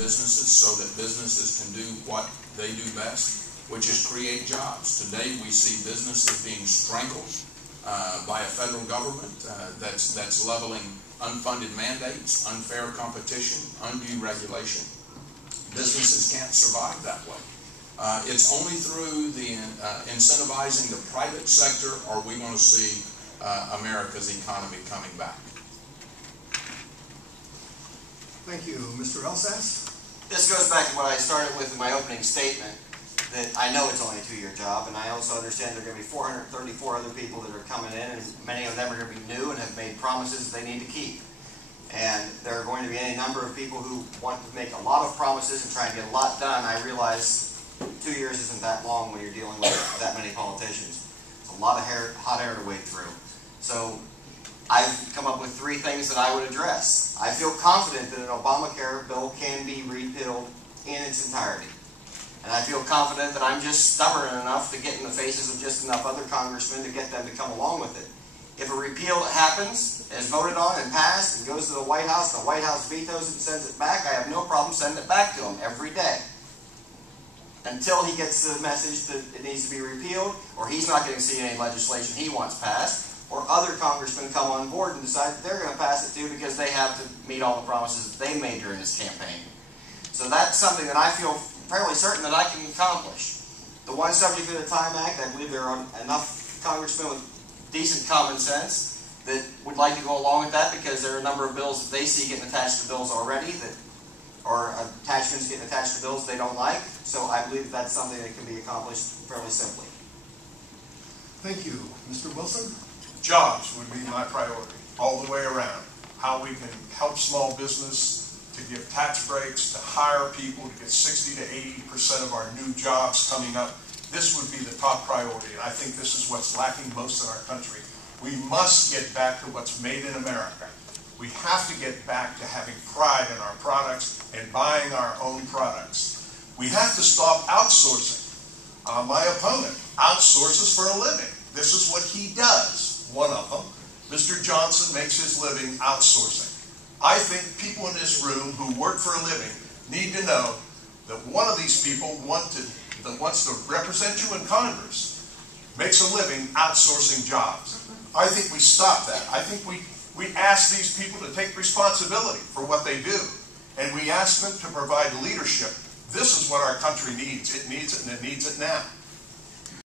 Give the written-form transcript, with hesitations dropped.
businesses so that businesses can do what they do best, which is create jobs. Today we see businesses being strangled by a federal government that's leveling unfunded mandates, unfair competition, undue regulation. Businesses can't survive that way. It's only through the incentivizing the private sector are we going to see America's economy coming back. Thank you. Mr. Elsas? This goes back to what I started with in my opening statement, that I know it's only a 2-year job, and I also understand there are going to be 434 other people that are coming in, and many of them are going to be new and have made promises they need to keep. And there are going to be any number of people who want to make a lot of promises and try and get a lot done. I realize 2 years isn't that long when you're dealing with that many politicians. It's a lot of hot air to wade through. So I've come up with 3 things that I would address. I feel confident that an Obamacare bill can be repealed in its entirety. And I feel confident that I'm just stubborn enough to get in the faces of just enough other congressmen to get them to come along with it. If a repeal happens, is voted on and passed, and goes to the White House, and the White House vetoes it and sends it back, I have no problem sending it back to him every day. Until he gets the message that it needs to be repealed, or he's not going to see any legislation he wants passed, or other congressmen come on board and decide that they're going to pass it too because they have to meet all the promises that they made during this campaign. So that's something that I feel fairly certain that I can accomplish. The one subject of the Time Act, I believe there are enough congressmen with decent common sense that would like to go along with that because there are a number of bills that they see getting attached to bills already, that, or attachments getting attached to bills they don't like. So I believe that's something that can be accomplished fairly simply. Thank you. Mr. Wilson? Jobs would be my priority all the way around. How we can help small business, to give tax breaks, to hire people, to get 60 to 80% of our new jobs coming up. This would be the top priority, and I think this is what's lacking most in our country. We must get back to what's made in America. We have to get back to having pride in our products and buying our own products. We have to stop outsourcing. My opponent outsources for a living. This is what he does, one of them. Mr. Johnson makes his living outsourcing. I think people in this room who work for a living need to know that one of these people that wants to represent you in Congress makes a living outsourcing jobs. I think we stop that. I think we ask these people to take responsibility for what they do, and we ask them to provide leadership. This is what our country needs. It needs it, and it needs it now.